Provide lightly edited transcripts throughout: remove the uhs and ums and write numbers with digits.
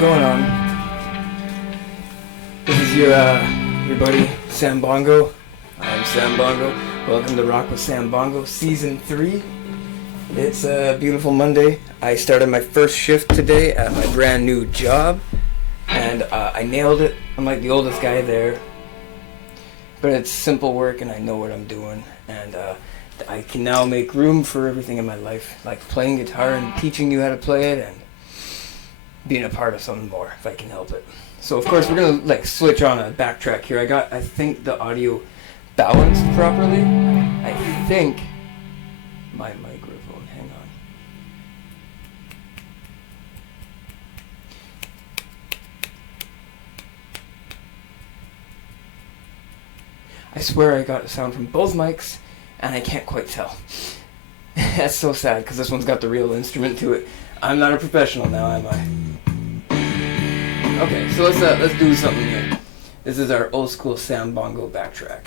going on? This is your buddy Sambongo. I'm Sambongo. Welcome to Rock with Sambongo Season 3. It's a beautiful Monday. I started my first shift today at my brand new job, and I nailed it. I'm like the oldest guy there, but it's simple work and I know what I'm doing, and I can now make room for everything in my life, like playing guitar and teaching you how to play it and being a part of something more if I can help it. So of course we're gonna switch on a backtrack here. I think the audio balanced properly. I think my microphone, hang on. I swear I got a sound from both mics and I can't quite tell. That's so sad because this one's got the real instrument to it. I'm not a professional now, am I? Okay, so let's do something here. This is our old school Sambongo backtrack.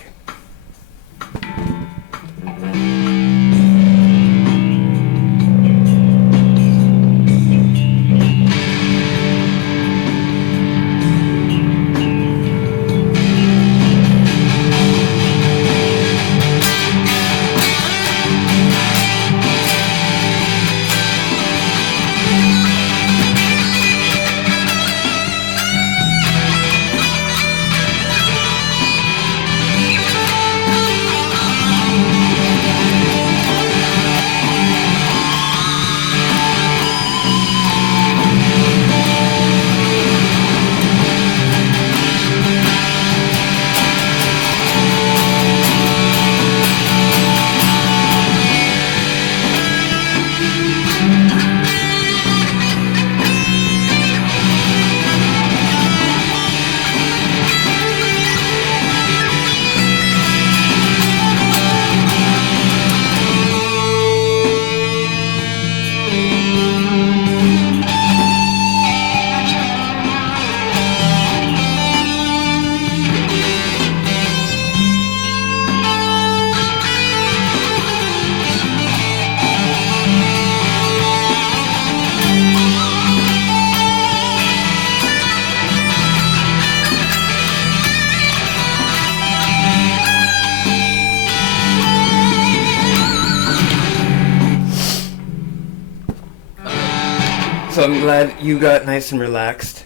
So I'm glad you got nice and relaxed.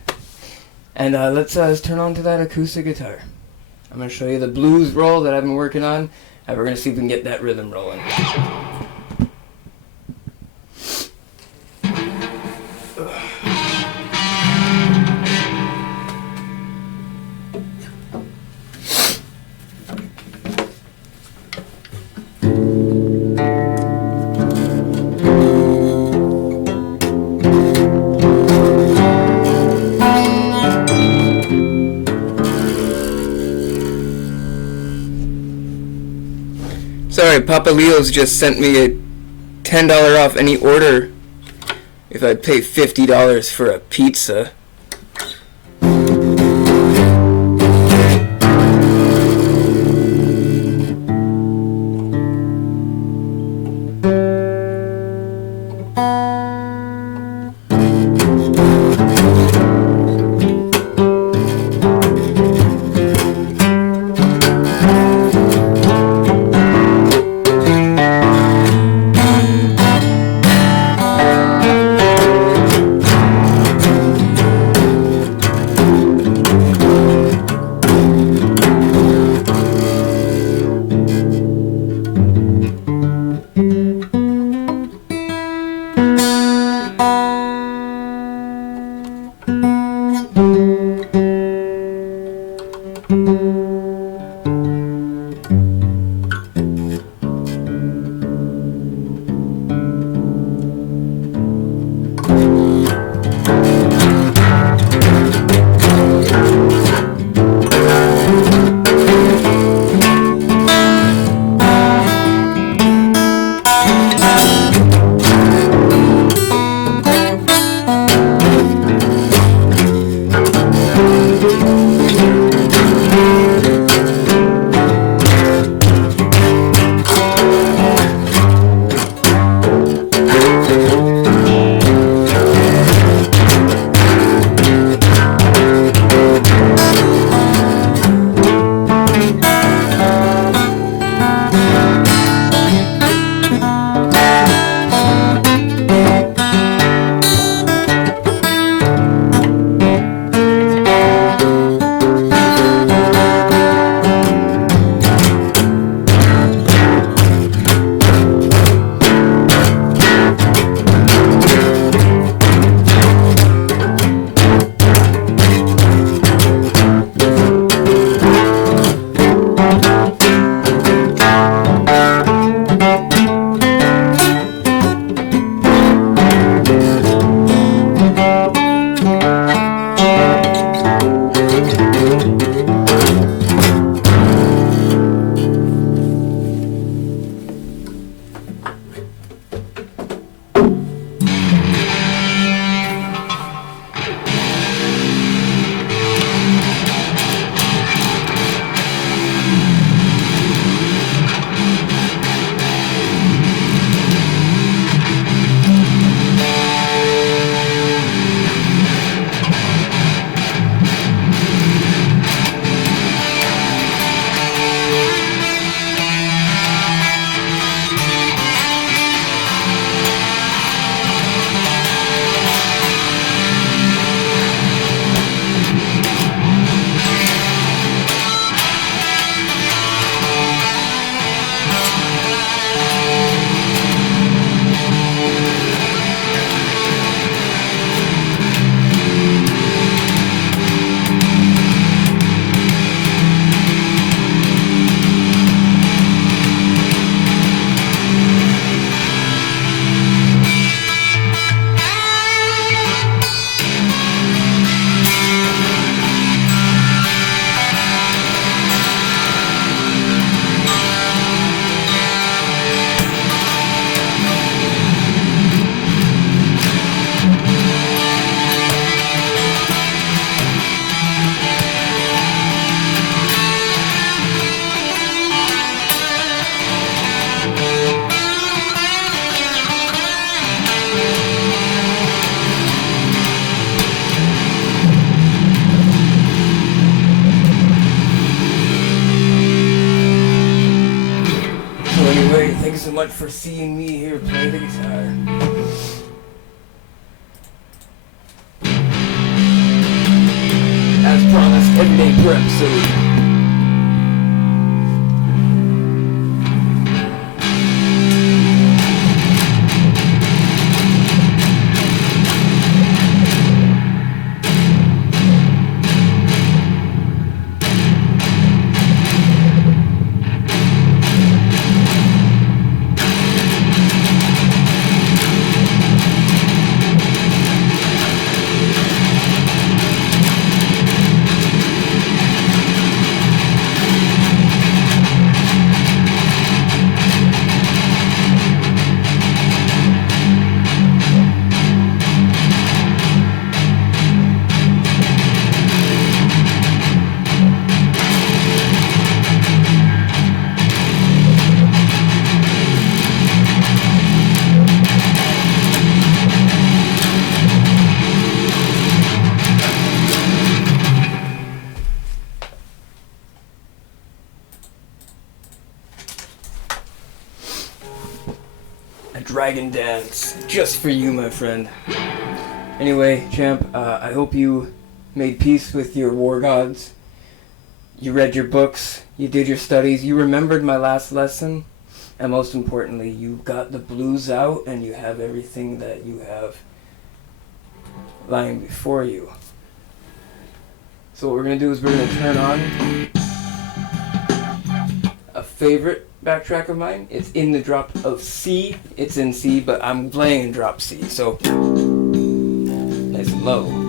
And let's turn on to that acoustic guitar. I'm going to show you the blues roll that I've been working on, and we're going to see if we can get that rhythm rolling. Sorry, Papa Leo's just sent me a $10 off any order if I'd pay $50 for a pizza. much for seeing me here play the guitar. As promised, every day per episode. Dragon dance, just for you, my friend. Anyway, champ, I hope you made peace with your war gods. You read your books, you did your studies, you remembered my last lesson, and most importantly, you got the blues out and you have everything that you have lying before you. So what we're going to do is we're going to turn on a favorite backtrack of mine. It's in the drop of C. It's in C, but I'm playing in drop C, so nice and low.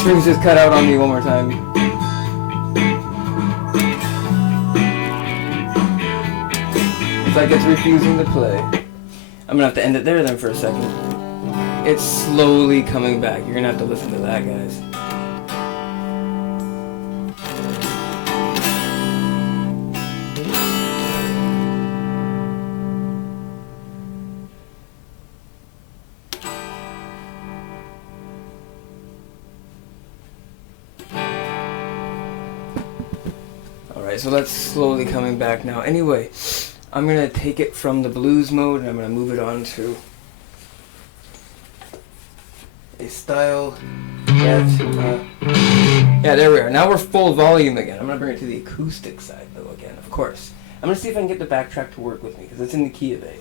screen's just cut out on me one more time. It's like it's refusing to play. I'm gonna have to end it there then for a second. It's slowly coming back. You're gonna have to listen to that, guys. Alright, so that's slowly coming back now. Anyway, I'm going to take it from the blues mode and I'm going to move it on to a style that, yeah, there we are. Now we're full volume again. I'm going to bring it to the acoustic side though again, of course. I'm going to see if I can get the backtrack to work with me because it's in the key of A.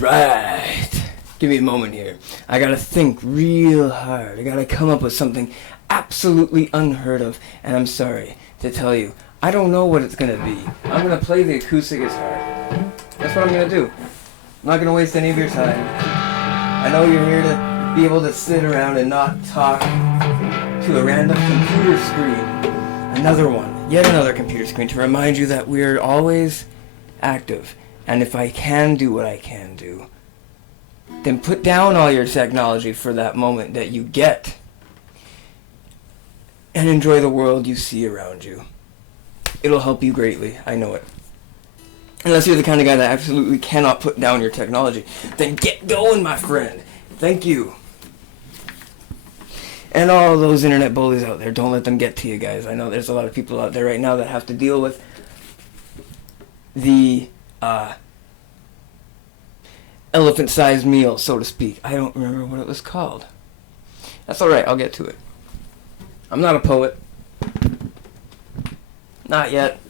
Alright. Give me a moment here. I gotta think real hard. I gotta come up with something absolutely unheard of. And I'm sorry to tell you, I don't know what it's gonna be. I'm gonna play the acoustic guitar. That's what I'm gonna do. I'm not gonna waste any of your time. I know you're here to be able to sit around and not talk to a random computer screen. Another one. Yet another computer screen to remind you that we're always active. And if I can do what I can do, then put down all your technology for that moment that you get and enjoy the world you see around you. It'll help you greatly, I know it. Unless you're the kind of guy that absolutely cannot put down your technology, then get going, my friend. Thank you. And all those internet bullies out there, don't let them get to you guys. I know there's a lot of people out there right now that have to deal with the elephant-sized meal, so to speak. I don't remember what it was called. That's alright, I'll get to it. I'm not a poet. Not yet.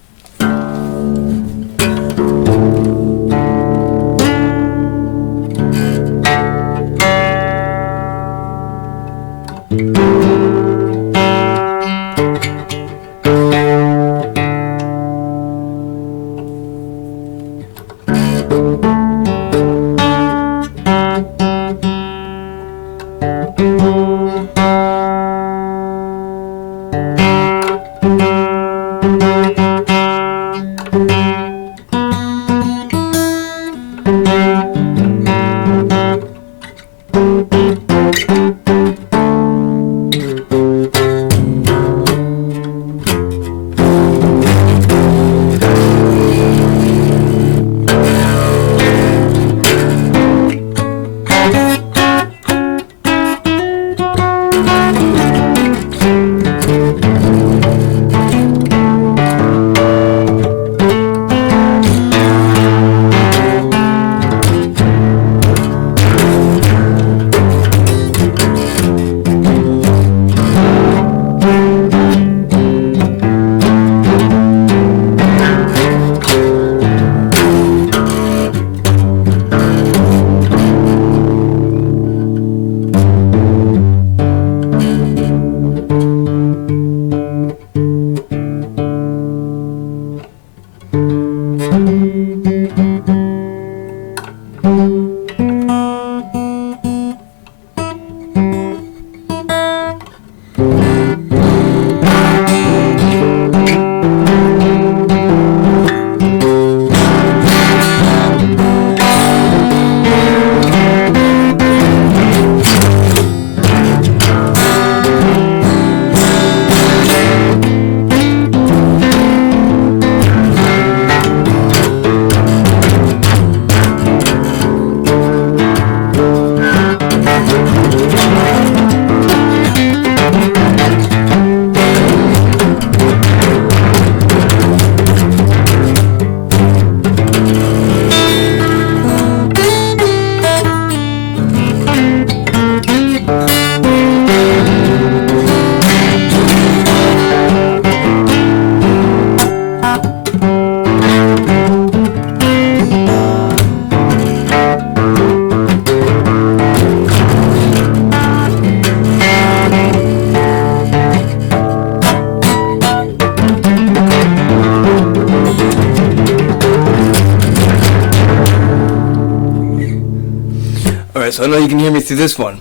So I know you can hear me through this one.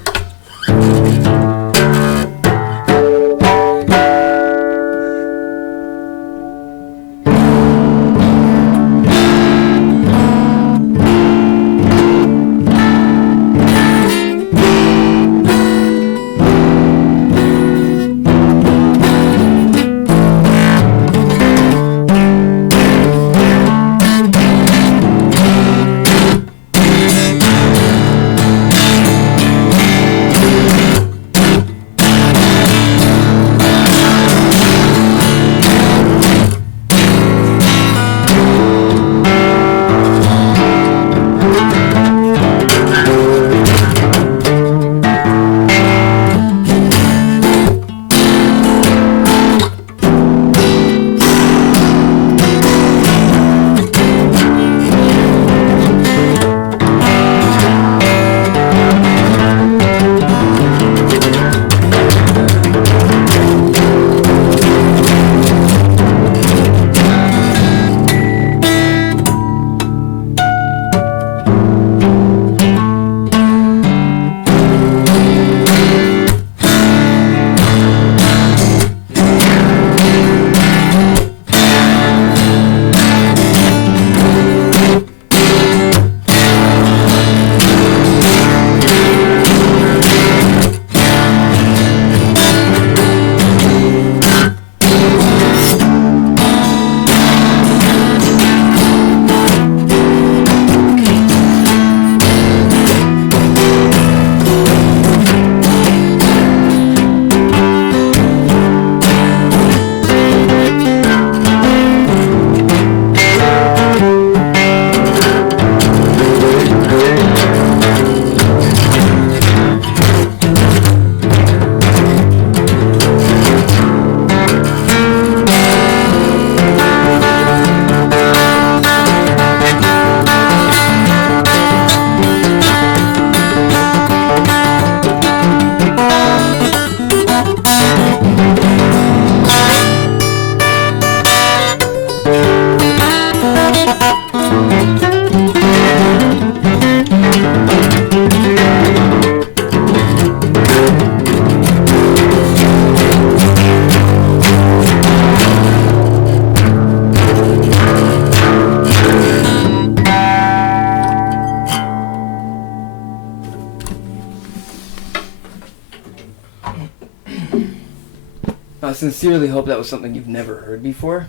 I sincerely hope that was something you've never heard before.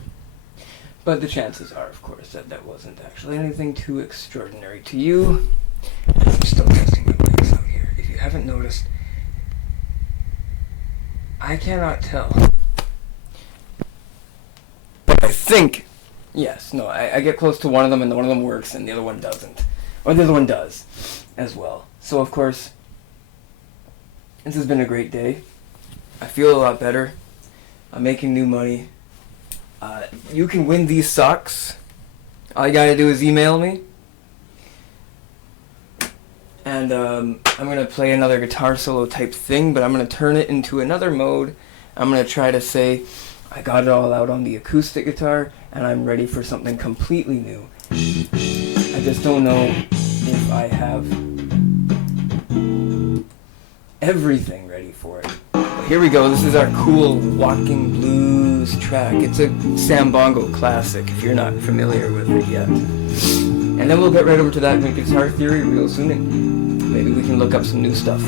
But the chances are, of course, that that wasn't actually anything too extraordinary to you. I'm still testing my mics out here. If you haven't noticed, I cannot tell. But I think, yes, no, I get close to one of them and one of them works and the other one doesn't. Or the other one does as well. So, of course, this has been a great day. I feel a lot better. I'm making new money. You can win these socks. All you gotta do is email me. And I'm gonna play another guitar solo type thing, but I'm gonna turn it into another mode. I'm gonna try to say I got it all out on the acoustic guitar and I'm ready for something completely new. I just don't know if I have everything ready for it. But here we go. This is our cool walking blues track. It's a Sambongo classic if you're not familiar with it yet. And then we'll get right over to that guitar theory real soon and maybe we can look up some new stuff.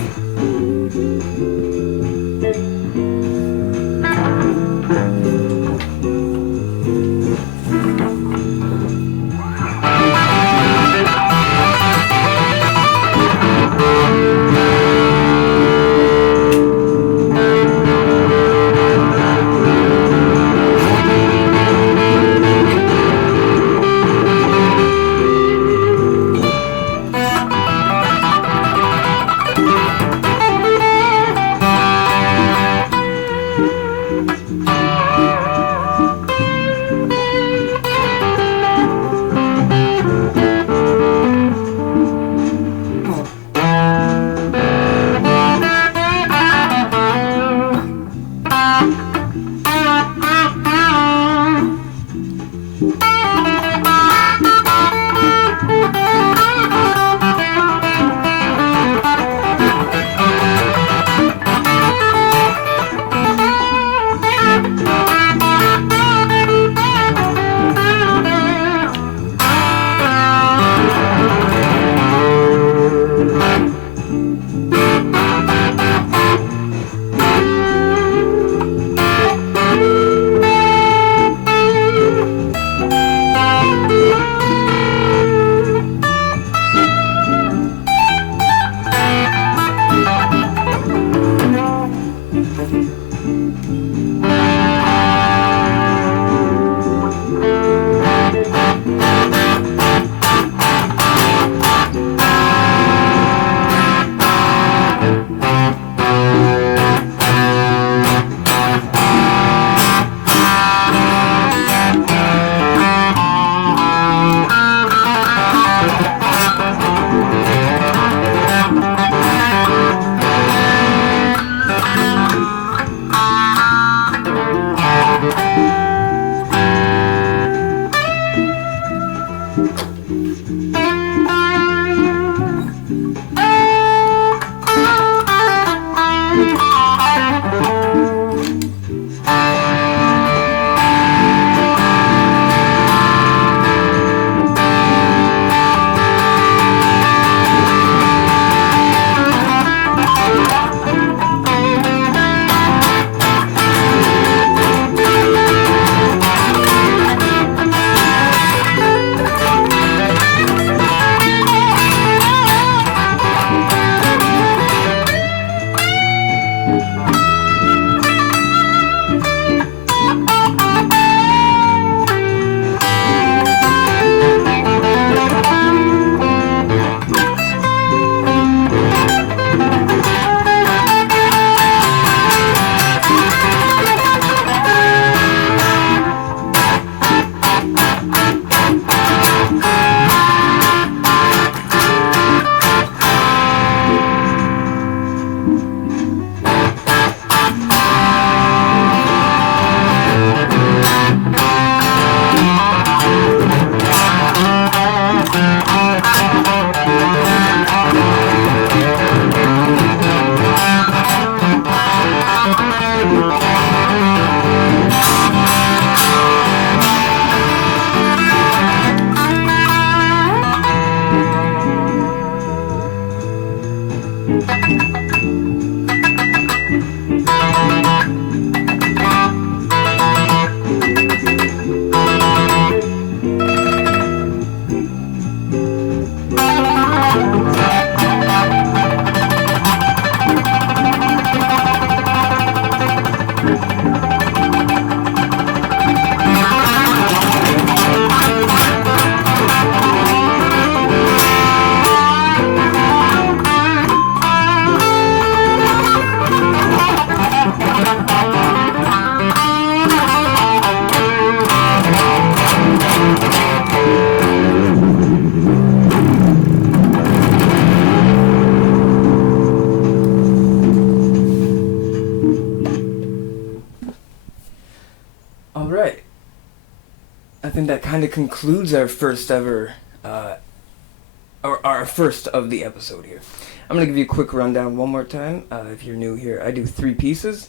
that kind of concludes our first ever, or our first of the episode here. I'm going to give you a quick rundown one more time. If you're new here, I do 3 pieces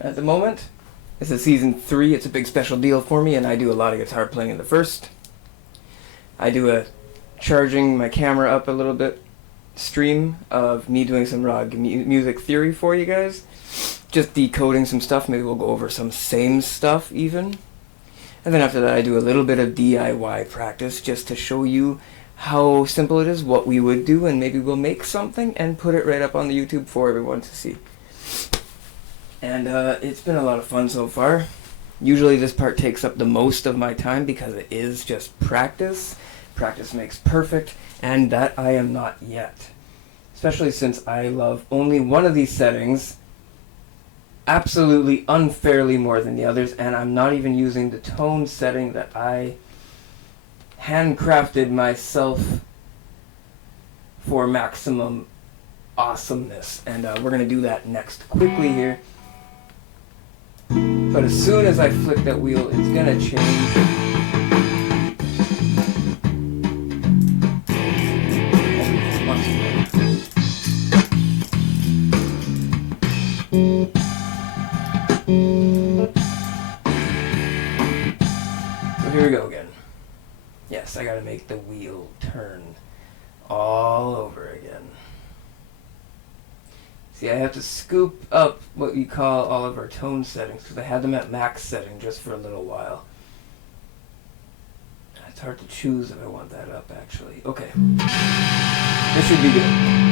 at the moment. This is season 3. It's a big special deal for me, and I do a lot of guitar playing in the first. I do a charging my camera up a little bit stream of me doing some raw music theory for you guys. Just decoding some stuff. Maybe we'll go over some same stuff even. And then after that I do a little bit of DIY practice just to show you how simple it is, what we would do, and maybe we'll make something and put it right up on the YouTube for everyone to see. And it's been a lot of fun so far. Usually this part takes up the most of my time because it is just practice. Practice makes perfect, and that I am not yet. Especially since I love only one of these settings absolutely unfairly more than the others, and I'm not even using the tone setting that I handcrafted myself for maximum awesomeness. And we're going to do that next quickly here. But as soon as I flick that wheel, it's going to change. Here we go again. Yes, I gotta make the wheel turn all over again. See, I have to scoop up what you call all of our tone settings because I had them at max setting just for a little while. It's hard to choose if I want that up, actually. Okay. This should be good.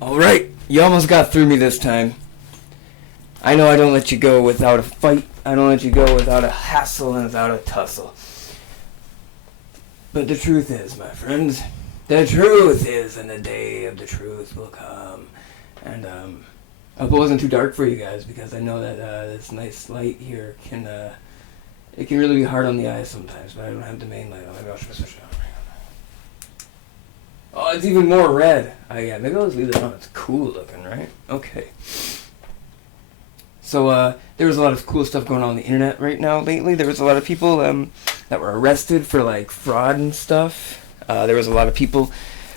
Alright, you almost got through me this time. I know I don't let you go without a fight. I don't let you go without a hassle and without a tussle. But the truth is, my friends, the truth is, and the day of the truth will come. And I hope it wasn't too dark for you guys, because I know that this nice light here can it can really be hard on the eyes sometimes. But I don't have the main light on. Maybe I'll switch it on. Oh, it's even more red. Yeah, maybe I'll just leave it on. It's cool looking, right? Okay. So there was a lot of cool stuff going on the internet right now lately. There was a lot of people that were arrested for like fraud and stuff. There was a lot of people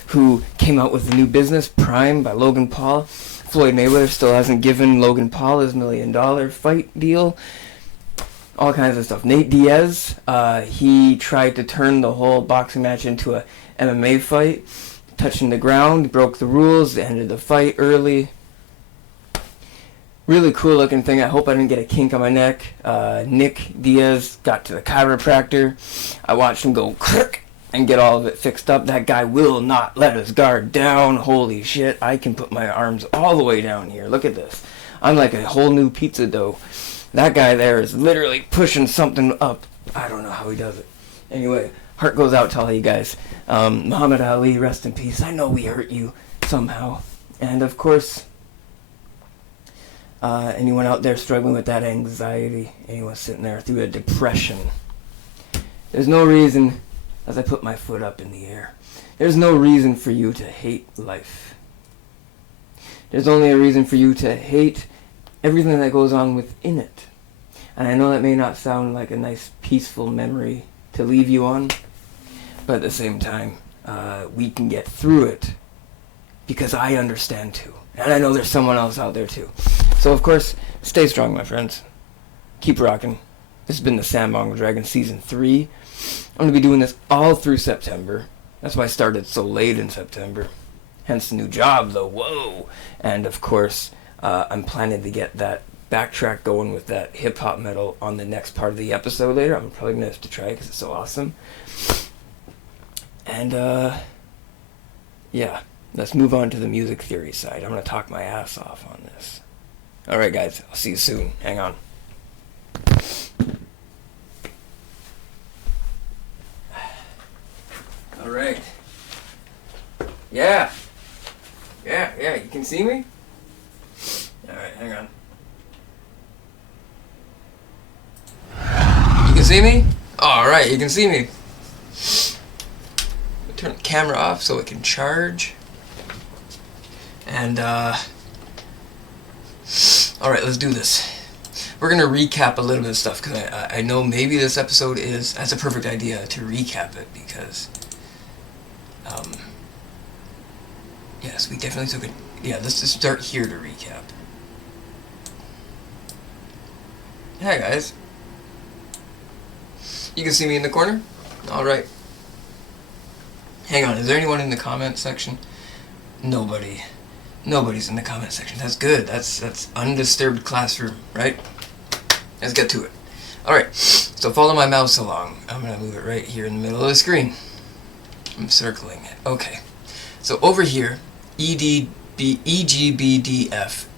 who came out with a new business, Prime by Logan Paul. Floyd Mayweather still hasn't given Logan Paul his $1 million fight deal. All kinds of stuff. Nate Diaz, he tried to turn the whole boxing match into a MMA fight, touching the ground, broke the rules, ended the fight early. Really cool looking thing. I hope I didn't get a kink on my neck. Nick Diaz got to the chiropractor. I watched him go click and get all of it fixed up. That guy will not let his guard down. Holy shit, I can put my arms all the way down here. Look at this. I'm like a whole new pizza dough. That guy there is literally pushing something up. I don't know how he does it. Anyway, heart goes out to all you guys. Muhammad Ali, rest in peace. I know we hurt you somehow. And of course, anyone out there struggling with that anxiety, anyone sitting there through a depression, there's no reason, as I put my foot up in the air, there's no reason for you to hate life. There's only a reason for you to hate everything that goes on within it. And I know that may not sound like a nice peaceful memory to leave you on, but at the same time, we can get through it because I understand too. And I know there's someone else out there too. So of course, stay strong, my friends. Keep rocking. This has been the Sambongo Dragon Season 3. I'm going to be doing this all through September. That's why I started so late in September. Hence the new job, though. Whoa! And of course, I'm planning to get that backtrack going with that hip-hop metal on the next part of the episode later. I'm probably going to have to try it because it's so awesome. And, yeah. Let's move on to the music theory side. I'm going to talk my ass off on this. Alright, guys. I'll see you soon. Hang on. Alright. Yeah. Yeah. You can see me? Alright, hang on. You can see me? Alright, you can see me. Turn the camera off so it can charge. And, alright, let's do this. We're going to recap a little bit of stuff, because I know maybe this episode that's a perfect idea to recap it, because, yes, we definitely took it. Yeah, let's just start here to recap. Hi, guys. You can see me in the corner? Alright. Hang on, is there anyone in the comment section? Nobody. Nobody's in the comment section. That's good. That's undisturbed classroom, right? Let's get to it. Alright, so follow my mouse along. I'm going to move it right here in the middle of the screen. I'm circling it. Okay. So over here, EGBDF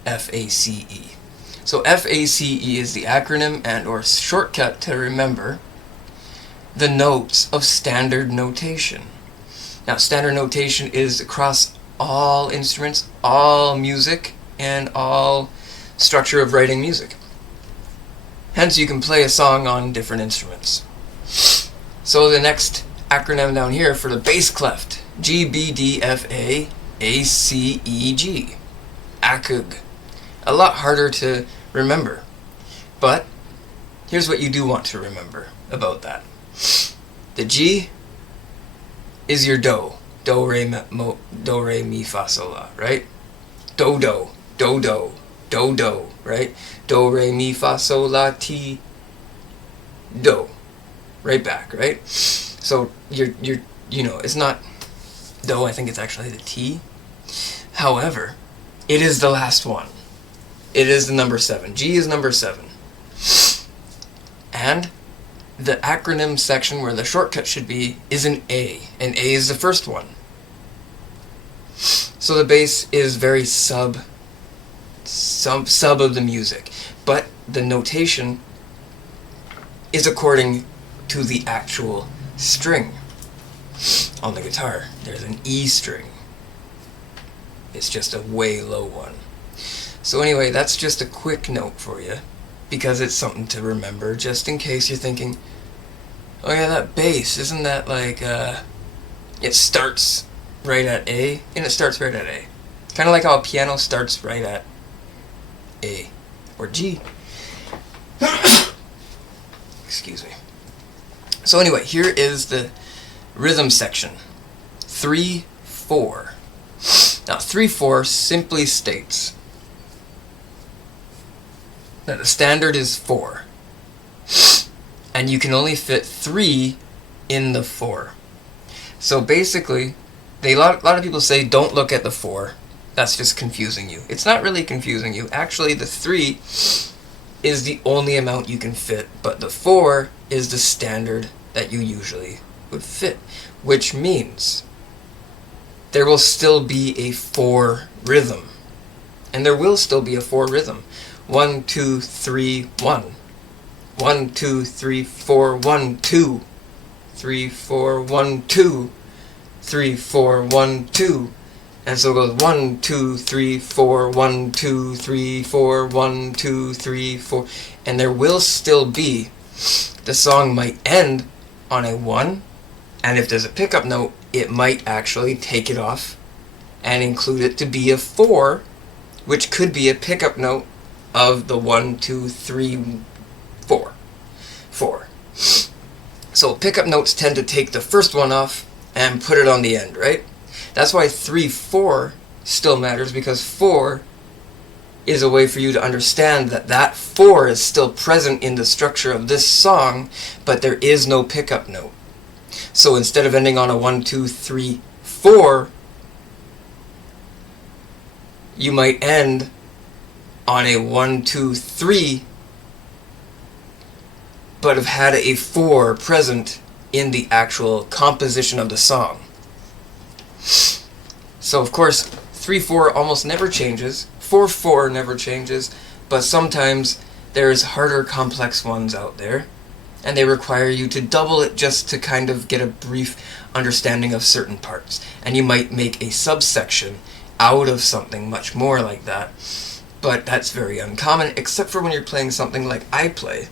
FACE. So FACE is the acronym and or shortcut to remember the notes of standard notation. Now, standard notation is across all instruments, all music, and all structure of writing music. Hence, you can play a song on different instruments. So the next acronym down here for the bass clef, GBDFA ACEG. ACUG. A lot harder to remember. But here's what you do want to remember about that. The G is your do. Do, re, mi, fa, sol, la, right? Do, do, do, do, do, do, right? Do, re, mi, fa, sol, la, ti, do. Right back, right? So you're it's not do, I think it's actually the T. However, it is the last one. It is the number 7. G is number 7. And the acronym section where the shortcut should be is an A. And A is the first one. So the bass is very sub of the music, but the notation is according to the actual string. On the guitar, there's an E string. It's just a way low one. So anyway, that's just a quick note for you, because it's something to remember, just in case you're thinking, oh yeah, that bass, isn't that like, it starts right at A? And it starts right at A. Kind of like how a piano starts right at A, or G. Excuse me. So anyway, here is the rhythm section. 3/4. Now 3/4 simply states that the standard is 4, and you can only fit 3 in the 4. So basically, a lot of people say don't look at the 4. That's just confusing you. It's not really confusing you. Actually, the 3 is the only amount you can fit, but the 4 is the standard that you usually would fit, which means there will still be a 4 rhythm. And there will still be a 4 rhythm. 1, 2, 3, 1. 1, 2, 3, 4, 1, 2. 3, 4, 1, 2. 3, 4, 1, 2. And so it goes 1, 2, 3, 4, 1, 2, 3, 4, 1, 2, 3, 4. And there will still be, the song might end on a 1, and if there's a pickup note, it might actually take it off and include it to be a 4, which could be a pickup note of the 1, 2, 3, 4. 4. So pickup notes tend to take the first one off and put it on the end, right? That's why 3/4 still matters, because 4 is a way for you to understand that that 4 is still present in the structure of this song, but there is no pickup note. So instead of ending on a 1, 2, 3, 4, you might end on a 1, 2, 3, but have had a 4 present in the actual composition of the song. So of course 3/4 almost never changes, 4/4 never changes, but sometimes there's harder complex ones out there, and they require you to double it just to kind of get a brief understanding of certain parts. And you might make a subsection out of something much more like that, but that's very uncommon, except for when you're playing something like I play.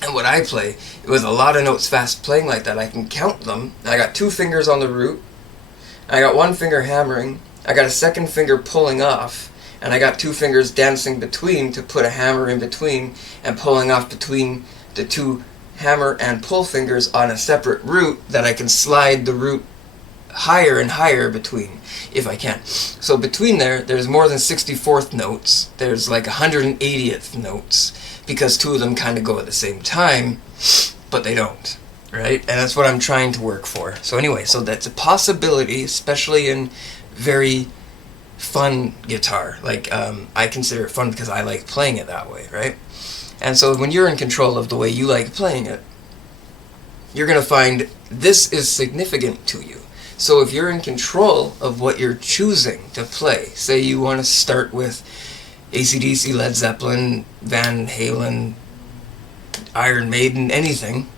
And what I play, with a lot of notes fast playing like that, I can count them. I got 2 fingers on the root, I got 1 finger hammering, I got a second finger pulling off, and I got 2 fingers dancing between to put a hammer in between and pulling off between the 2 hammer and pull fingers on a separate root that I can slide the root higher and higher between, if I can. So between there's more than 64th notes, there's like 180th notes, because 2 of them kind of go at the same time, but they don't, right? And that's what I'm trying to work for. So anyway, so that's a possibility, especially in very fun guitar. Like, I consider it fun because I like playing it that way, right? And so when you're in control of the way you like playing it, you're going to find this is significant to you. So if you're in control of what you're choosing to play, say you want to start with AC/DC, Led Zeppelin, Van Halen, Iron Maiden, anything,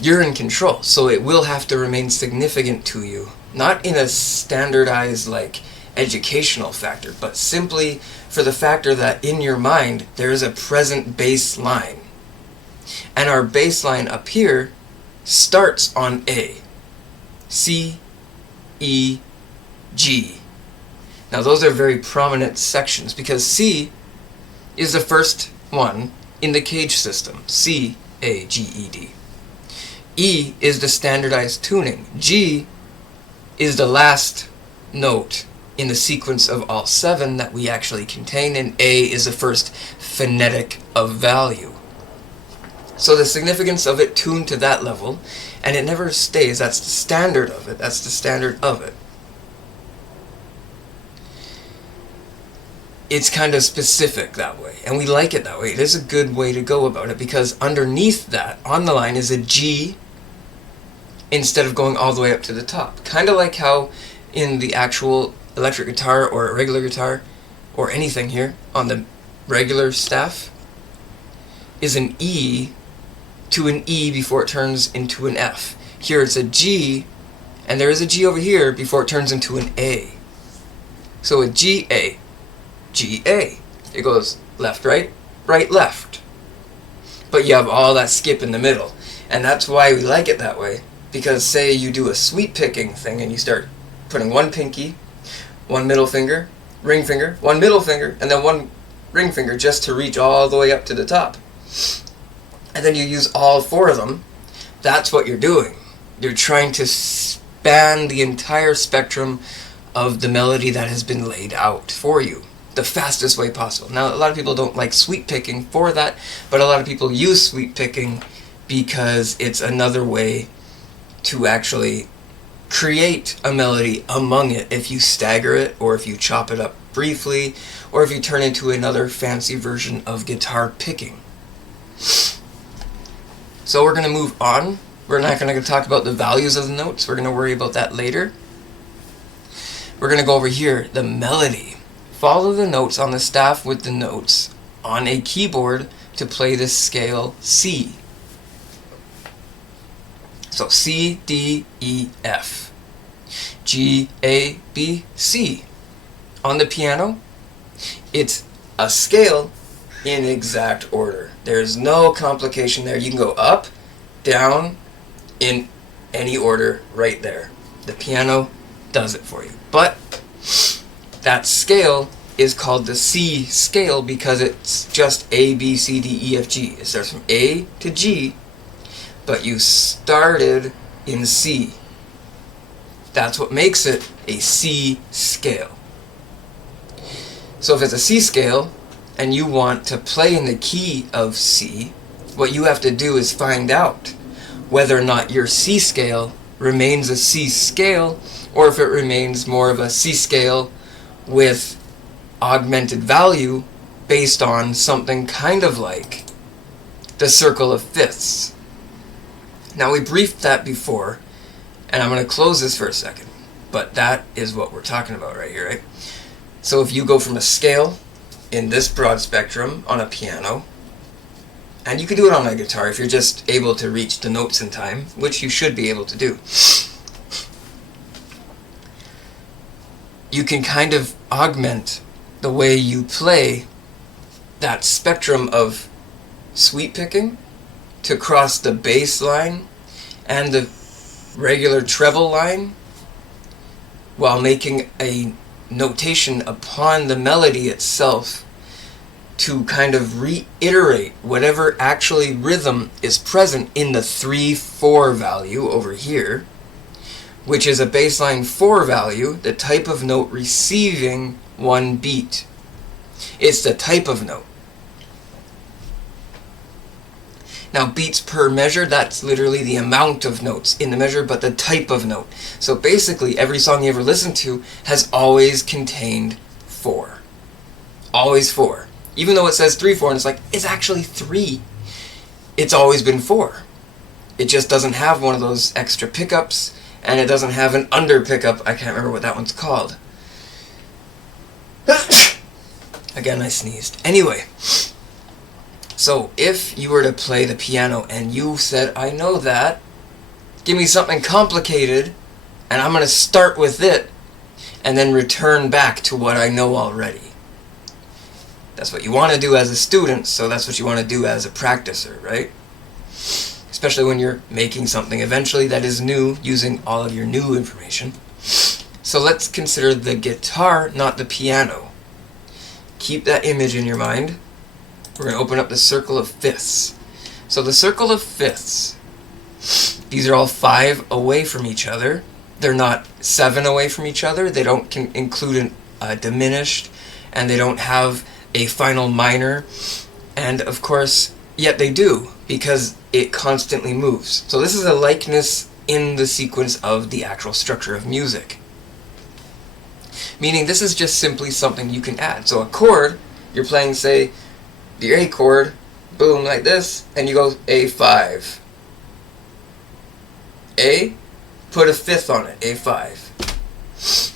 you're in control. So it will have to remain significant to you, not in a standardized, like, educational factor, but simply for the factor that in your mind there is a present bass line. And our bass line up here starts on A. C, E, G. Now those are very prominent sections because C is the first one in the cage system. C, A, G, E, D. E is the standardized tuning. G is the last note in the sequence of all 7 that we actually contain, and A is the first phonetic of value. So the significance of it tuned to that level, and it never stays. That's the standard of it. That's the standard of it. It's kind of specific that way, and we like it that way. It is a good way to go about it, because underneath that, on the line, is a G instead of going all the way up to the top. Kind of like how in the actual electric guitar or a regular guitar or anything here on the regular staff is an E to an E before it turns into an F. Here it's a G, and there is a G over here before it turns into an A. So a G, A, G, A. It goes left, right, right, left. But you have all that skip in the middle. And that's why we like it that way. Because say you do a sweep picking thing and you start putting one pinky, one middle finger, ring finger, one middle finger, and then one ring finger just to reach all the way up to the top. And then you use all four of them. That's what you're doing. You're trying to span the entire spectrum of the melody that has been laid out for you the fastest way possible. Now, a lot of people don't like sweep picking for that, but a lot of people use sweep picking because it's another way to actually create a melody among it if you stagger it, or if you chop it up briefly, or if you turn into another fancy version of guitar picking. So we're going to move on. We're not going to talk about the values of the notes. We're going to worry about that later. We're going to go over here, the melody. Follow the notes on the staff with the notes on a keyboard to play the scale C. So C, D, E, F. G, A, B, C. On the piano, it's a scale in exact order. There's no complication there. You can go up, down, in any order right there. The piano does it for you. But that scale is called the C scale because it's just A, B, C, D, E, F, G. It starts from A to G, but you started in C. That's what makes it a C scale. So if it's a C scale and you want to play in the key of C, what you have to do is find out whether or not your C scale remains a C scale, or if it remains more of a C scale with augmented value based on something kind of like the circle of fifths. Now, we briefed that before, and I'm going to close this for a second, but that is what we're talking about right here, right? So if you go from a scale in this broad spectrum on a piano, and you can do it on a guitar if you're just able to reach the notes in time, which you should be able to do. You can kind of augment the way you play that spectrum of sweep picking to cross the bass line and the regular treble line while making a notation upon the melody itself to kind of reiterate whatever actually rhythm is present in the 3/4 value over here, which is a bassline 4 value, the type of note receiving one beat. It's the type of note. Now, beats per measure, that's literally the amount of notes in the measure, but the type of note. So basically, every song you ever listen to has always contained 4. Always 4. Even though it says 3/4, and it's like, it's actually 3. It's always been 4. It just doesn't have one of those extra pickups, and it doesn't have an under pickup. I can't remember what that one's called. Again, I sneezed. Anyway, so if you were to play the piano and you said, I know that, give me something complicated, and I'm going to start with it, and then return back to what I know already. That's what you want to do as a student, so that's what you want to do as a practicer, right? Especially when you're making something eventually that is new, using all of your new information. So let's consider the guitar, not the piano. Keep that image in your mind. We're going to open up the circle of fifths. So the circle of fifths, these are all 5 away from each other. They're not 7 away from each other. They don't include a diminished, and they don't have a final minor, and of course, yet they do, because it constantly moves. So this is a likeness in the sequence of the actual structure of music. Meaning this is just simply something you can add. So a chord, you're playing, say, the A chord, boom, like this, and you go A5. A, put a fifth on it, A5.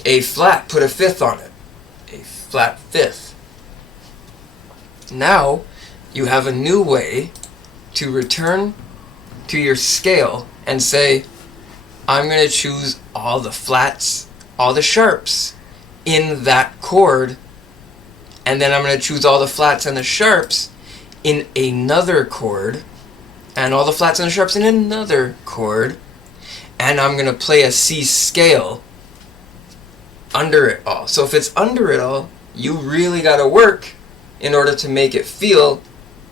A flat, put a fifth on it. A flat fifth. Now, you have a new way to return to your scale and say, I'm going to choose all the flats, all the sharps in that chord, and then I'm going to choose all the flats and the sharps in another chord, and all the flats and the sharps in another chord, and I'm going to play a C scale under it all. So if it's under it all, you really got to work in order to make it feel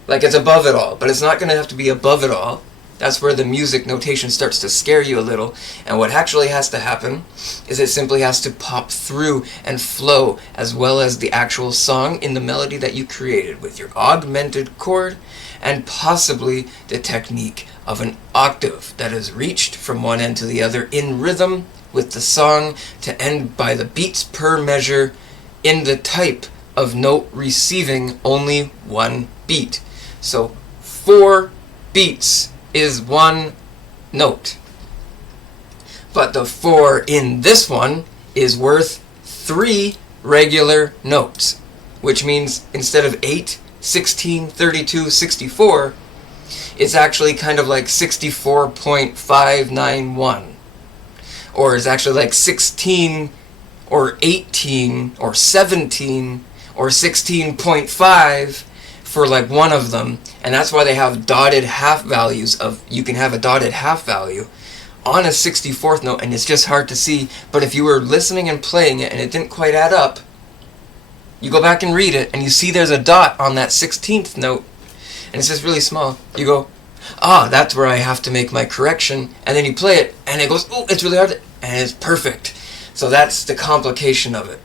like it's above it all. But it's not going to have to be above it all. That's where the music notation starts to scare you a little. And what actually has to happen is it simply has to pop through and flow, as well as the actual song in the melody that you created with your augmented chord, and possibly the technique of an octave that is reached from one end to the other in rhythm with the song to end by the beats per measure in the type of note receiving only one beat. So 4 beats is one note, but the 4 in this one is worth 3 regular notes, which means instead of 8, 16, 32, 64, it's actually kind of like 64.591, or it's actually like 16 or 18 or 17 or 16.5 for like one of them. And that's why they have dotted half values of, you can have a dotted half value on a 64th note, and it's just hard to see. But if you were listening and playing it and it didn't quite add up, you go back and read it and you see there's a dot on that 16th note, and it's just really small. You go, that's where I have to make my correction. And then you play it and it goes, it's really hard, and it's perfect. So that's the complication of it.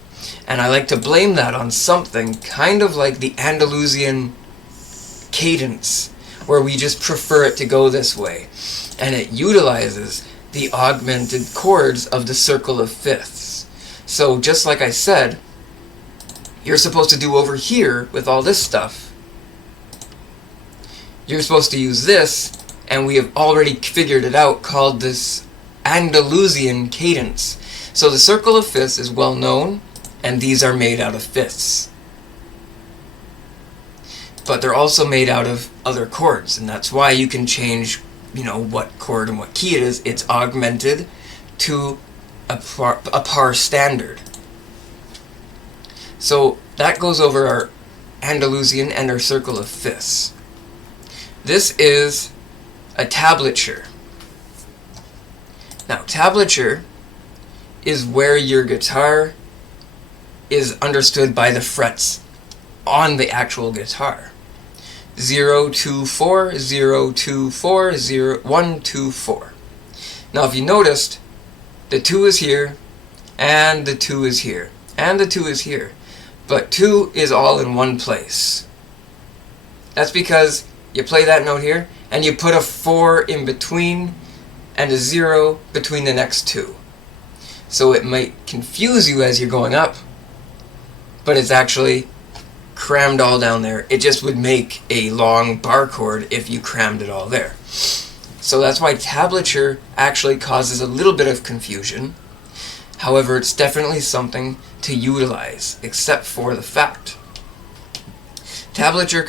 And I like to blame that on something kind of like the Andalusian cadence, where we just prefer it to go this way. And it utilizes the augmented chords of the circle of fifths. So just like I said, you're supposed to do over here with all this stuff. You're supposed to use this, and we have already figured it out, called this Andalusian cadence. So the circle of fifths is well known, and these are made out of fifths. But they're also made out of other chords, and that's why you can change, what chord and what key it is. It's augmented to a par standard. So that goes over our Andalusian and our circle of fifths. This is a tablature. Now, tablature is where your guitar is understood by the frets on the actual guitar. 0, 2, 4, 0, 2, 4, 0, 1, 2, 4. Now if you noticed, the 2 is here, and the 2 is here, and the 2 is here, but 2 is all in one place. That's because you play that note here, and you put a 4 in between, and a 0 between the next 2. So it might confuse you as you're going up, but it's actually crammed all down there. It just would make a long bar chord if you crammed it all there. So that's why tablature actually causes a little bit of confusion. However, it's definitely something to utilize, except for the fact tablature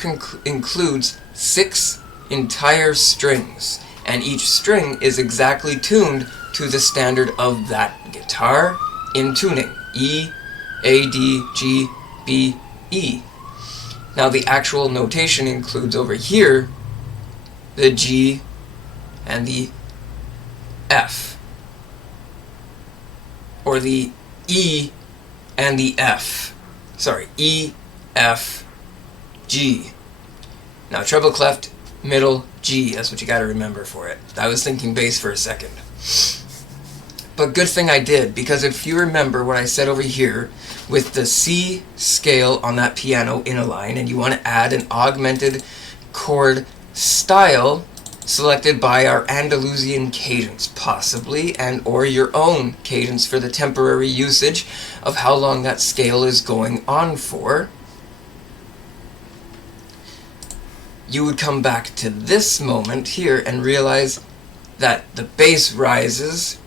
includes 6 entire strings, and each string is exactly tuned to the standard of that guitar in tuning. E, A, D, G, B, E. Now the actual notation includes over here the G and the F, or the E and the F. Sorry, E, F, G. Now treble clef, middle, G. That's what you got to remember for it. I was thinking bass for a second. But good thing I did, because if you remember what I said over here with the C scale on that piano in a line, and you want to add an augmented chord style selected by our Andalusian cadence, possibly, and or your own cadence for the temporary usage of how long that scale is going on for, you would come back to this moment here and realize that the bass rises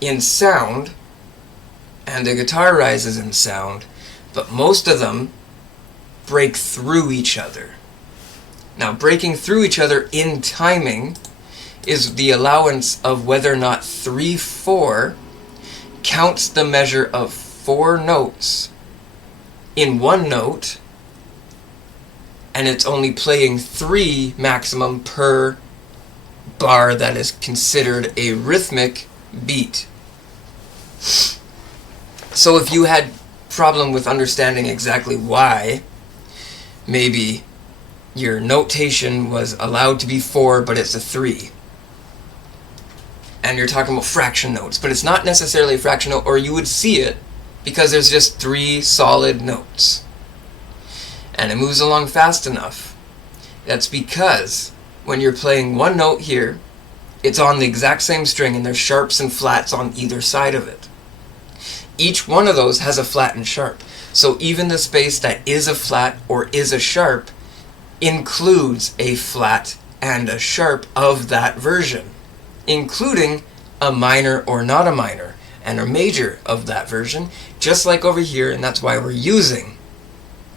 in sound and the guitar rises in sound, but most of them break through each other. Now, breaking through each other in timing is the allowance of whether or not 3/4 counts the measure of 4 notes in one note, and it's only playing 3 maximum per bar that is considered a rhythmic beat. So if you had problem with understanding exactly why maybe your notation was allowed to be 4 but it's a 3, and you're talking about fraction notes, but it's not necessarily a fraction note, or you would see it because there's just 3 solid notes and it moves along fast enough. That's because when you're playing one note here, it's on the exact same string and there's sharps and flats on either side of it. Each one of those has a flat and sharp. So even the space that is a flat or is a sharp includes a flat and a sharp of that version, including a minor or not a minor and a major of that version, just like over here. And that's why we're using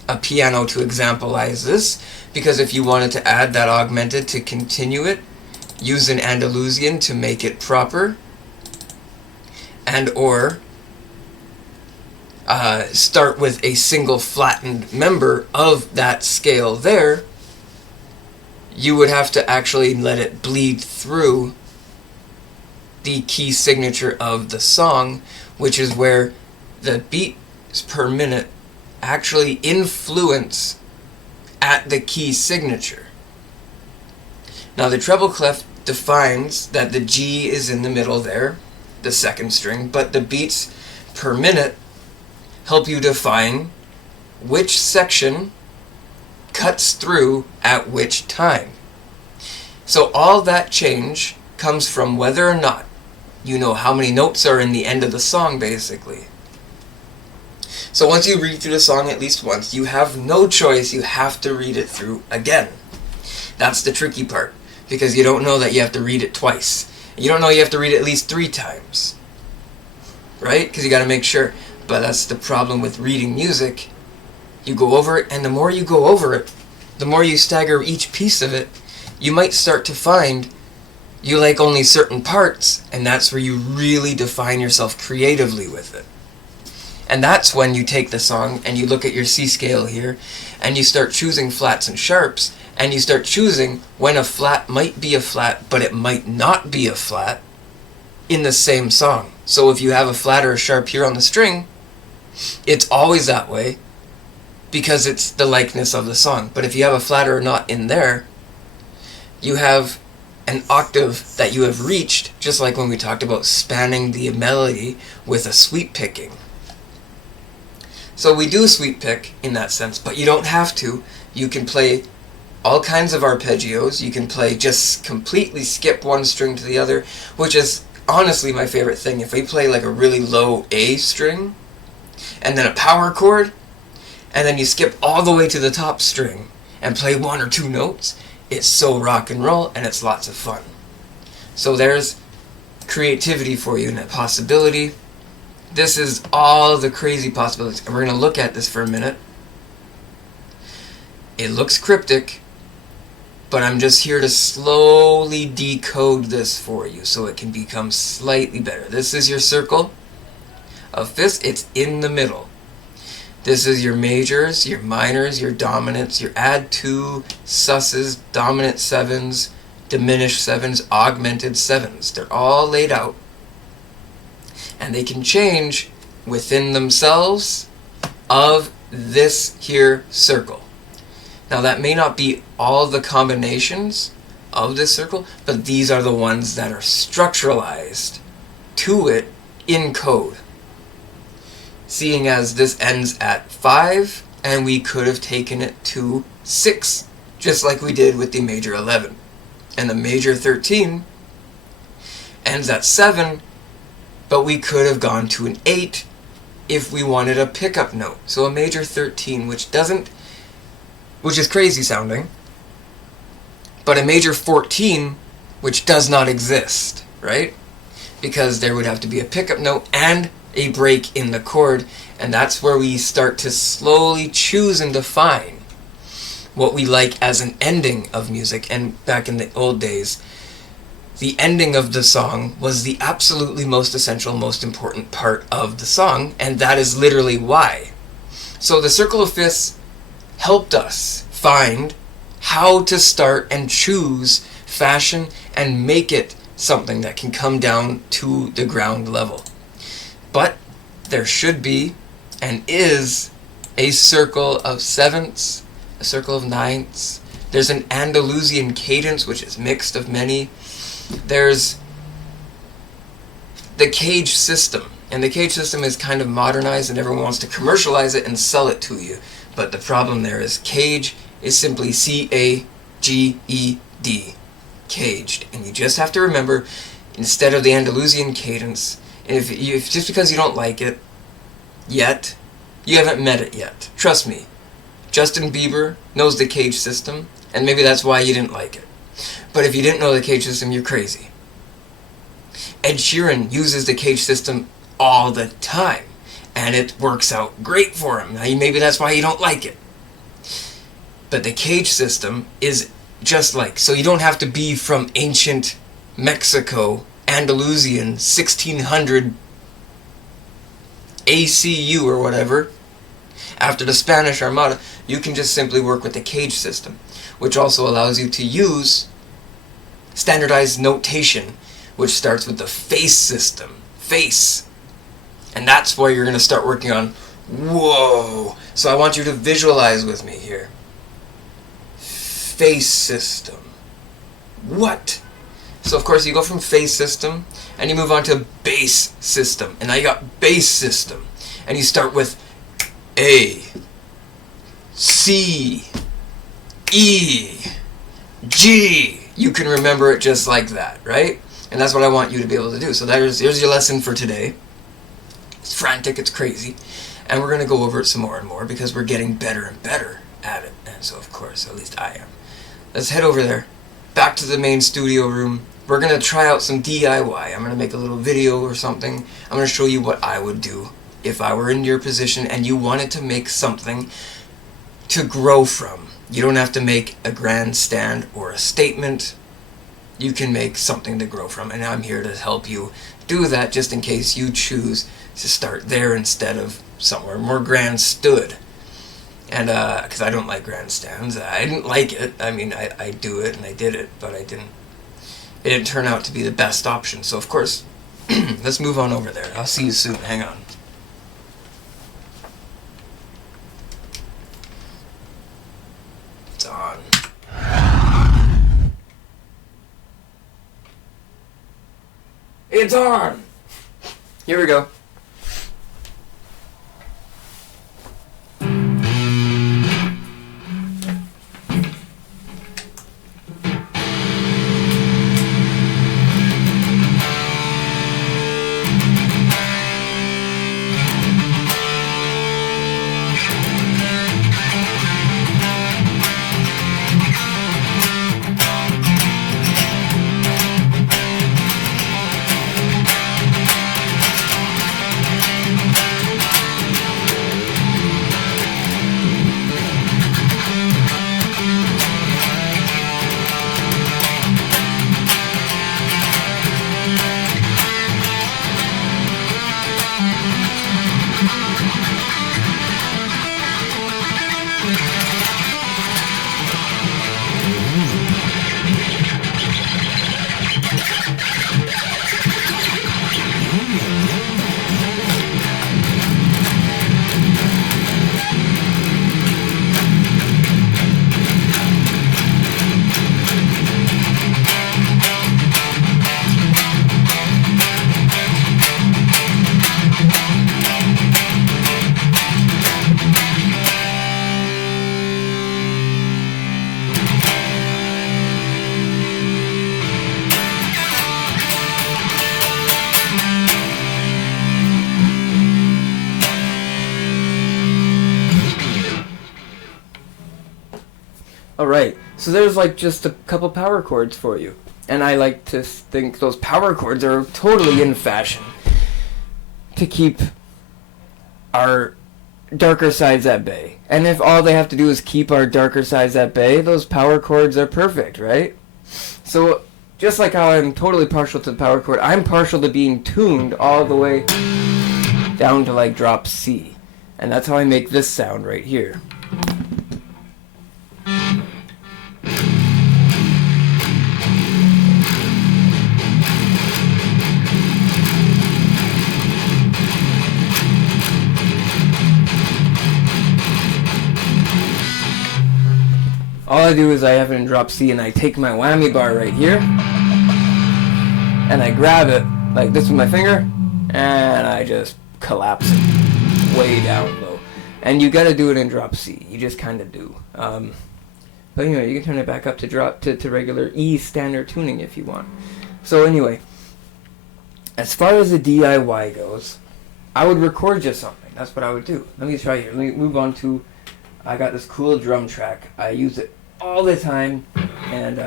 a piano to examplize this, because if you wanted to add that augmented to continue it, use an Andalusian to make it proper, and or start with a single flattened member of that scale there, you would have to actually let it bleed through the key signature of the song, which is where the beats per minute actually influence at the key signature. Now the treble clef defines that the G is in the middle there, the second string, but the beats per minute help you define which section cuts through at which time. So all that change comes from whether or not you know how many notes are in the end of the song, basically. So once you read through the song at least once, you have no choice, you have to read it through again. That's the tricky part, because you don't know that you have to read it twice. You don't know you have to read it at least 3 times, right? Because you got to make sure. But that's the problem with reading music. You go over it, and the more you go over it, the more you stagger each piece of it, you might start to find you like only certain parts, and that's where you really define yourself creatively with it. And that's when you take the song and you look at your C scale here, and you start choosing flats and sharps, and you start choosing when a flat might be a flat, but it might not be a flat in the same song. So if you have a flat or a sharp here on the string, it's always that way because it's the likeness of the song. But if you have a flat or not in there, you have an octave that you have reached, just like when we talked about spanning the melody with a sweep picking. So we do sweep pick in that sense, but you don't have to. You can play all kinds of arpeggios. You can play just completely skip one string to the other, which is honestly my favorite thing. If we play like a really low A string and then a power chord, and then you skip all the way to the top string and play 1 or 2 notes, it's so rock and roll and it's lots of fun. So there's creativity for you and a possibility. This is all the crazy possibilities, and we're going to look at this for a minute. It looks cryptic, but I'm just here to slowly decode this for you so it can become slightly better. This is your circle of fifths. It's in the middle. This is your majors, your minors, your dominants, your add 2, susses, dominant 7s, diminished 7s, augmented 7s. They're all laid out, and they can change within themselves of this here circle. Now that may not be all the combinations of this circle, but these are the ones that are structuralized to it in code. Seeing as this ends at 5, and we could have taken it to 6, just like we did with the major 11. And the major 13 ends at 7, but we could have gone to an 8 if we wanted a pickup note. So a major 13, which is crazy sounding, but a major 14, which does not exist, right? Because there would have to be a pickup note and a break in the chord, and that's where we start to slowly choose and define what we like as an ending of music. And back in the old days, the ending of the song was the absolutely most essential, most important part of the song, and that is literally why. So the circle of fifths helped us find how to start and choose fashion and make it something that can come down to the ground level. But there should be, and is, a circle of sevenths, a circle of ninths. There's an Andalusian cadence, which is mixed of many. There's the cage system, and the cage system is kind of modernized and everyone wants to commercialize it and sell it to you. But the problem there is cage is simply C-A-G-E-D, caged. And you just have to remember, instead of the Andalusian cadence, if just because you don't like it yet, you haven't met it yet. Trust me. Justin Bieber knows the cage system, and maybe that's why you didn't like it. But if you didn't know the cage system, you're crazy. Ed Sheeran uses the cage system all the time, and it works out great for him. Now, maybe that's why you don't like it. But the cage system is just like, so you don't have to be from ancient Mexico, Andalusian, 1600 ACU or whatever, after the Spanish Armada. You can just simply work with the cage system, which also allows you to use standardized notation, which starts with the face system. Face. And that's where you're going to start working on, whoa. So I want you to visualize with me here. Face system. What? So of course you go from face system and you move on to bass system. And now you got bass system. And you start with A, C, E, G. You can remember it just like that, right? And that's what I want you to be able to do. So here's your lesson for today. It's frantic, it's crazy. And we're going to go over it some more and more because we're getting better and better at it. And so, of course, at least I am. Let's head over there, back to the main studio room. We're going to try out some DIY. I'm going to make a little video or something. I'm going to show you what I would do if I were in your position and you wanted to make something to grow from. You don't have to make a grandstand or a statement. You can make something to grow from, and I'm here to help you do that just in case you choose to start there instead of somewhere more grand stood. And because I don't like grandstands. I didn't like it. I mean, I do it and I did it, but it didn't turn out to be the best option. So of course, let's move on over there. I'll see you soon. Hang on. It's on. It's on! Here we go. Alright, so there's like just a couple power chords for you. And I like to think those power chords are totally in fashion. to keep our darker sides at bay. And if all they have to do is keep our darker sides at bay, those power chords are perfect, right? So just like how I'm totally partial to the power chord, I'm partial to being tuned all the way down to like drop C. And that's how I make this sound right here. All I do is I have it in drop C and I take my whammy bar right here and I grab it like this with my finger and I just collapse it way down low. And you gotta do it in drop C. You just kinda do. But anyway, you can turn it back up to drop to regular E standard tuning if you want. So anyway, as far as the DIY goes, I would record just something. That's what I would do. Let me try here. Let me move on to, I got this cool drum track. I use it all the time, and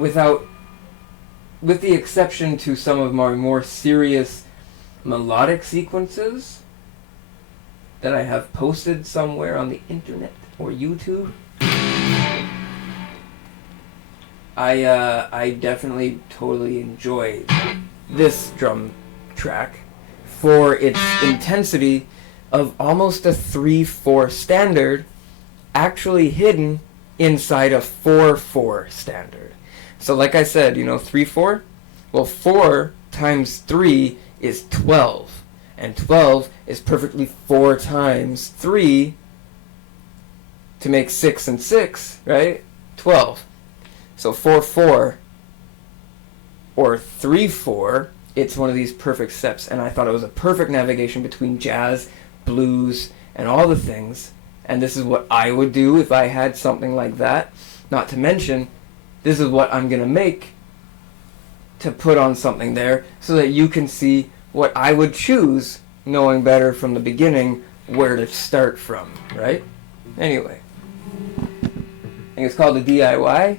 with the exception to some of my more serious melodic sequences that I have posted somewhere on the internet or YouTube, I definitely totally enjoy this drum track for its intensity of almost a 3/4 standard actually hidden inside a 4/4 standard. So like I said, 3/4? Well, 4 times 3 is 12. And 12 is perfectly 4 times 3 to make 6 and 6, right? 12. So 4/4 or 3/4, it's one of these perfect steps. And I thought it was a perfect navigation between jazz, blues, and all the things. And this is what I would do if I had something like that. Not to mention, this is what I'm going to make to put on something there so that you can see what I would choose, knowing better from the beginning where to start from, right? Anyway, I think it's called the DIY.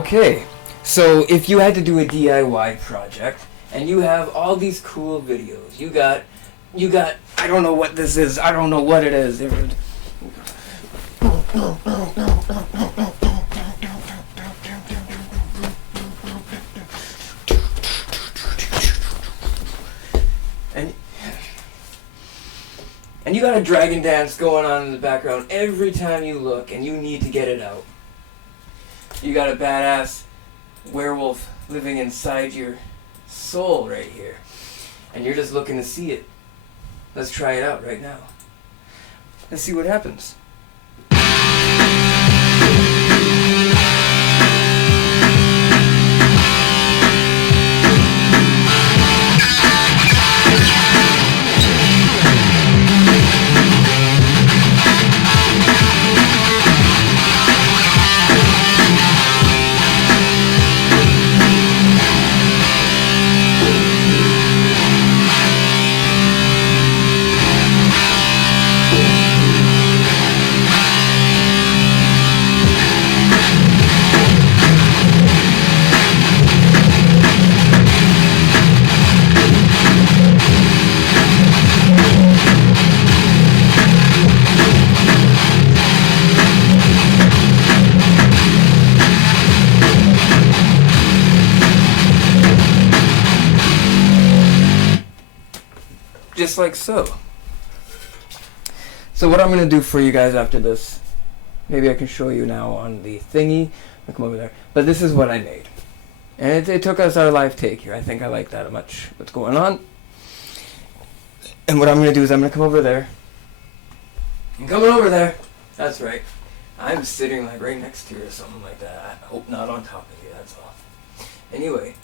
Okay, so if you had to do a DIY project and you have all these cool videos, you got, I don't know what this is, I don't know what it is. And you got a dragon dance going on in the background every time you look, and you need to get it out. You got a badass werewolf living inside your soul right here, and you're just looking to see it. Let's try it out right now. Let's see what happens. Just like so. So what I'm going to do for you guys after this, maybe I can show you now on the thingy. I'll come over there. But this is what I made. And it took us our live take here. I think I like that much. What's going on? And what I'm going to do is I'm going to come over there. I'm coming over there. That's right. I'm sitting like right next to you or something like that. I hope not on top of you. That's all. Anyway,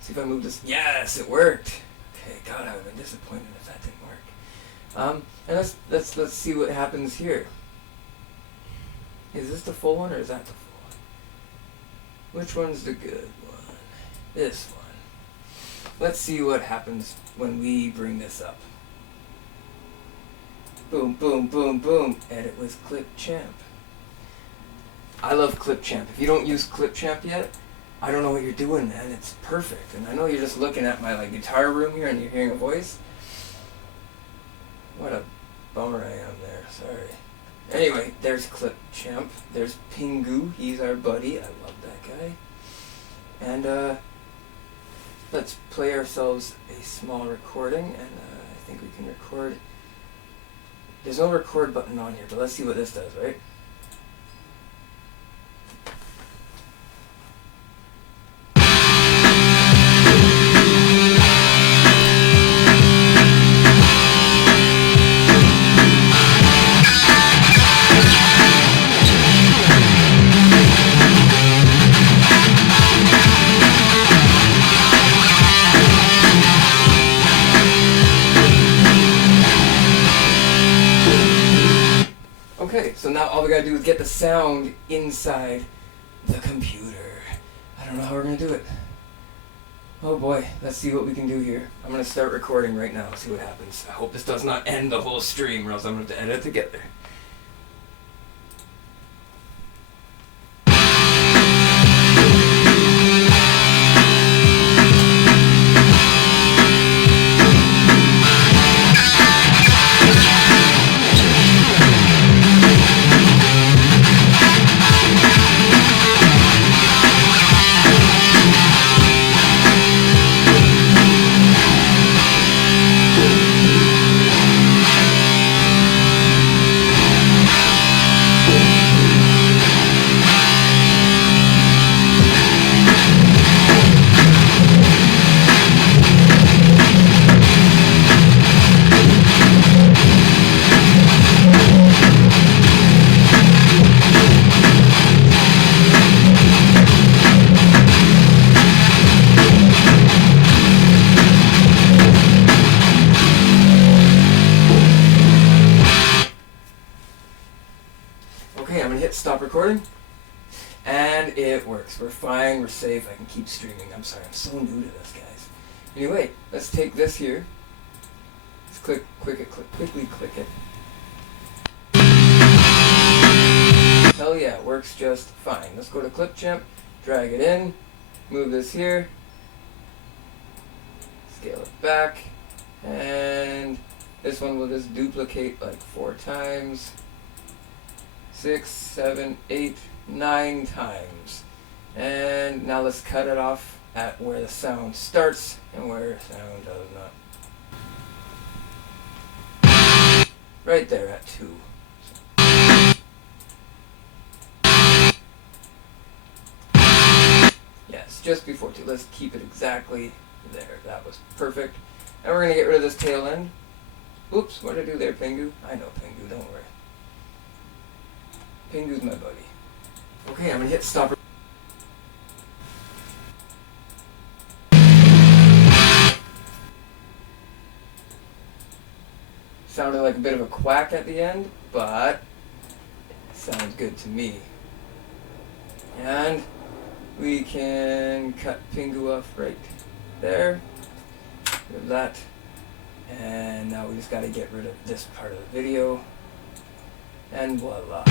see if I move this. Yes, it worked. Okay, God, I would have been disappointed if that didn't work. And let's see what happens here. Is this the full one or is that the full one? Which one's the good one? This one. Let's see what happens when we bring this up. Boom, boom, boom, boom. Edit with Clipchamp. I love Clipchamp. If you don't use Clipchamp yet, I don't know what you're doing, man. It's perfect. And I know you're just looking at my guitar room here and you're hearing a voice. What a bummer I am there. Sorry. Anyway, there's Clipchamp. There's Pingu. He's our buddy. I love that guy. And let's play ourselves a small recording. And I think we can record. There's no record button on here, but let's see what this does, right? Okay, so now all we gotta do is get the sound inside the computer. I don't know how we're gonna do it. Oh boy, let's see what we can do here. I'm gonna start recording right now, see what happens. I hope this does not end the whole stream or else I'm gonna have to edit it together. Okay, I'm gonna hit stop recording, and it works. We're fine, we're safe, I can keep streaming. I'm sorry, I'm so new to this, guys. Anyway, let's take this here. Let's quickly click it. Hell yeah, it works just fine. Let's go to Clipchamp, drag it in, move this here, scale it back, and this one will just duplicate like 4 times, 6, 7, 8, 9 times. And now let's cut it off at where the sound starts and where the sound does not. Right there at 2. Yes, just before 2. Let's keep it exactly there. That was perfect. And we're going to get rid of this tail end. Oops, what did I do there, Pingu? I know Pingu, don't worry. Pingu's my buddy. Okay, I'm going to hit stop. Sounded like a bit of a quack at the end, but it sounds good to me. And we can cut Pingu off right there. With that. And now we just got to get rid of this part of the video. And voila.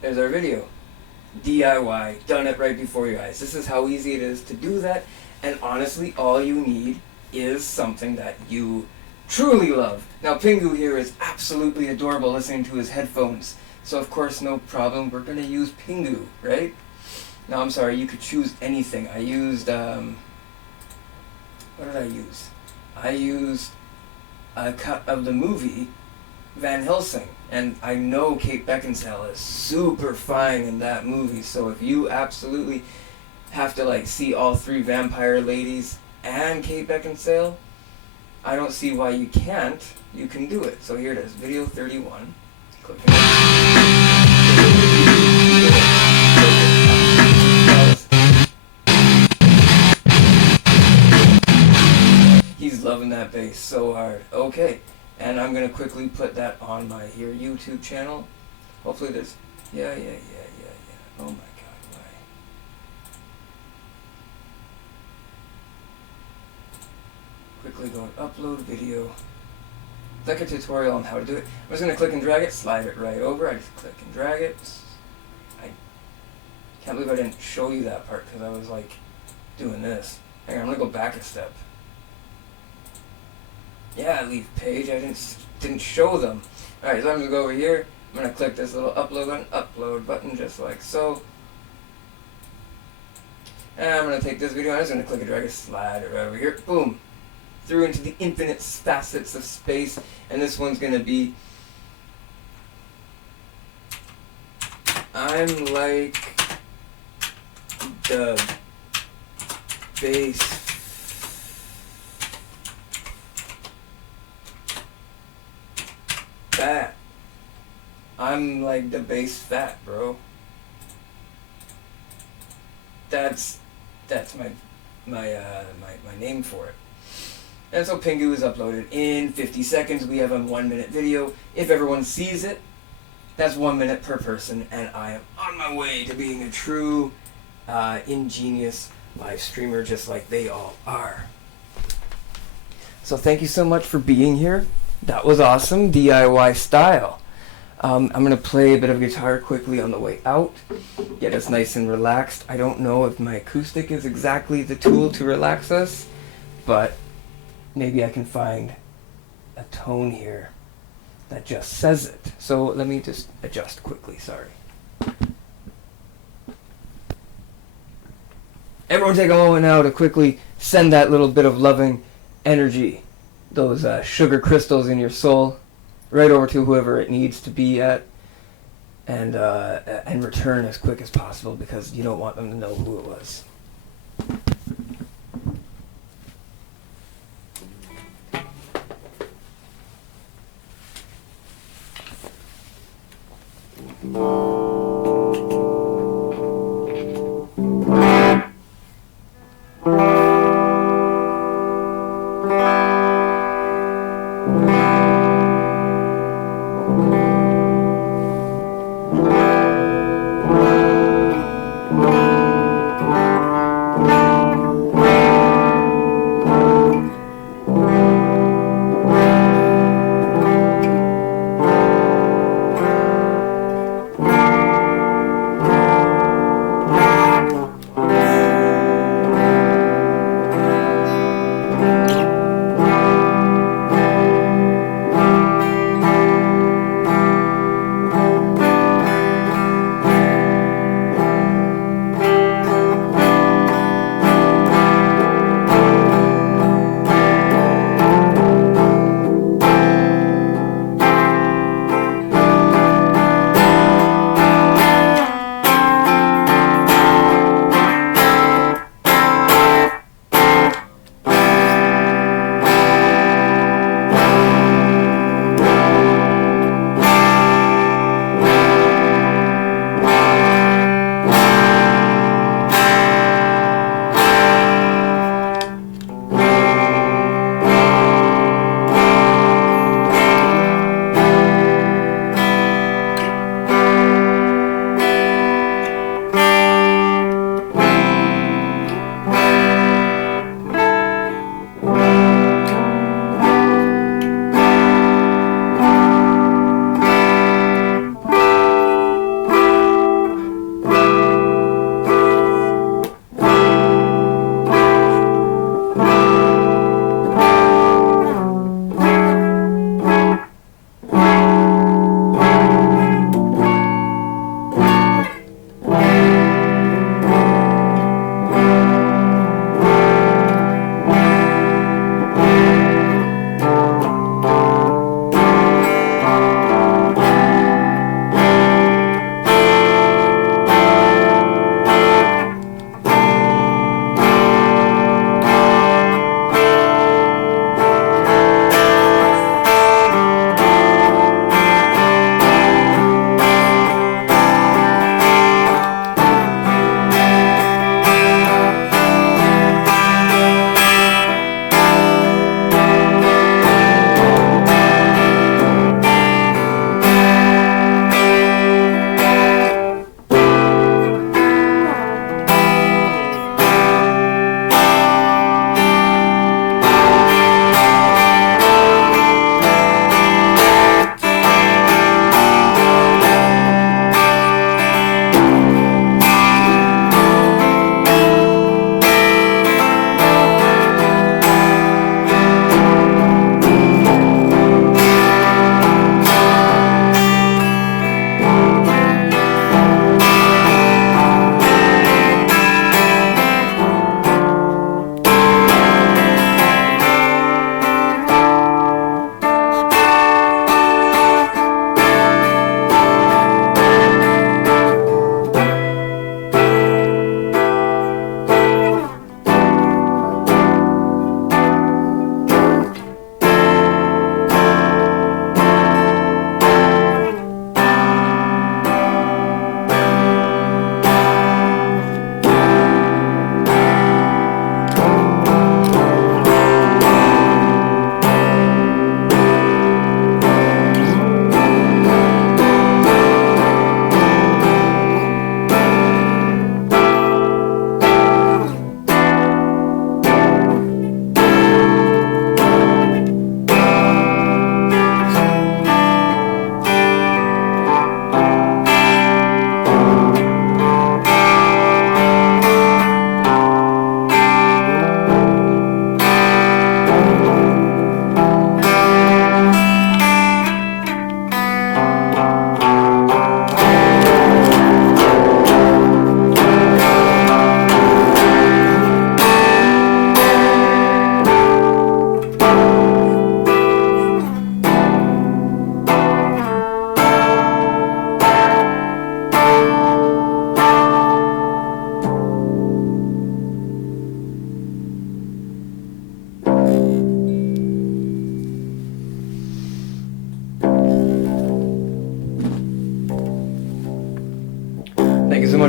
There's our video. DIY, done it right before your eyes. This is how easy it is to do that, and honestly, all you need is something that you truly love. Now, Pingu here is absolutely adorable listening to his headphones, so of course, no problem, we're going to use Pingu, right? Now, I'm sorry, you could choose anything. I used, what did I use? I used a cut of the movie Van Helsing. And I know Kate Beckinsale is super fine in that movie, so if you absolutely have to like see all 3 vampire ladies and Kate Beckinsale, I don't see why you can't. You can do it. So here it is, video 31. Click it. He's loving that bass so hard. Okay. And I'm going to quickly put that on my here YouTube channel. Hopefully there's... Yeah. Oh my god, why? Quickly go and upload video. It's like a tutorial on how to do it. I'm just going to click and drag it, slide it right over. I just click and drag it. I can't believe I didn't show you that part because I was like doing this. Hang on, I'm going to go back a step. Yeah, leave page. I didn't show them. Alright, so I'm going to go over here. I'm going to click this little upload button just like so. And I'm going to take this video and I'm just going to click and drag it, slide it right over here. Boom. Through into the infinite facets of space. And this one's going to be... I'm like the bass fat. I'm like the bass fat, bro. That's my name for it. And so Pingu is uploaded in 50 seconds. We have a 1-minute video. If everyone sees it, that's 1 minute per person, and I am on my way to being a true ingenious live streamer just like they all are. So thank you so much for being here. That was awesome, DIY style. I'm going to play a bit of guitar quickly on the way out, get us nice and relaxed. I don't know if my acoustic is exactly the tool to relax us, but maybe I can find a tone here that just says it. So let me just adjust quickly, sorry. Everyone take a moment now to quickly send that little bit of loving energy, those sugar crystals in your soul, right over to whoever it needs to be at, and return as quick as possible because you don't want them to know who it was.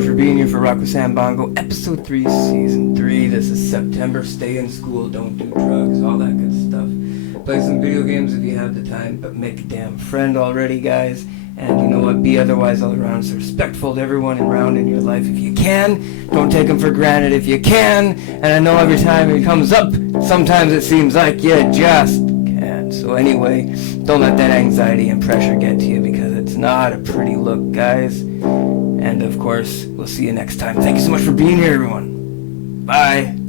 much for being here for Rock with Sambongo, episode 3, season 3. This is September. Stay in school, don't do drugs, all that good stuff. Play some video games if you have the time, but make a damn friend already, guys. And you know what? Be otherwise all around. So respectful to everyone around in your life if you can. Don't take them for granted if you can. And I know every time it comes up, sometimes it seems like you just can't. So anyway, don't let that anxiety and pressure get to you because it's not a pretty look, guys. And of course, we'll see you next time. Thank you so much for being here, everyone. Bye.